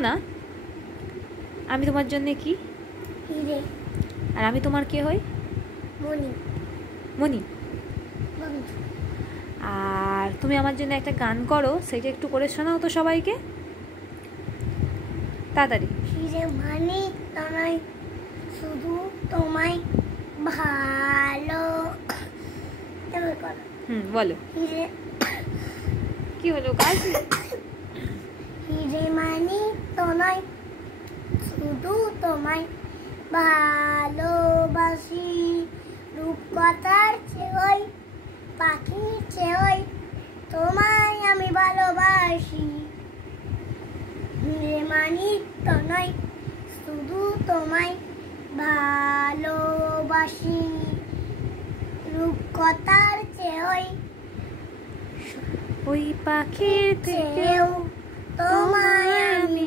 না আমি তোমার জন্য কি হিরে, আর আমি তোমার কে হই? মণি। মণি। বন্ধু। আর তুমি আমার জন্য একটা গান করো, সেটা একটু করে শোনাও তো সবাইকে তাড়াতাড়ি। হিরে মানে তোমায়, শুধু তোমায় ভালো। এবার করো। বলো। হিরে, কি হলো কাজ? হিরে মানে তোমায়, শুধু তোমায় ভালোবাসি। রূপকথার চেয়ে পাখির চেয়ে তোমায় আমি ভালোবাসি। হিরে মানি তো নয়, শুধু তোমায় ভালোবাসি। রূপকথার চেয়ে ওই পাখির থেকেও তোমায় আমি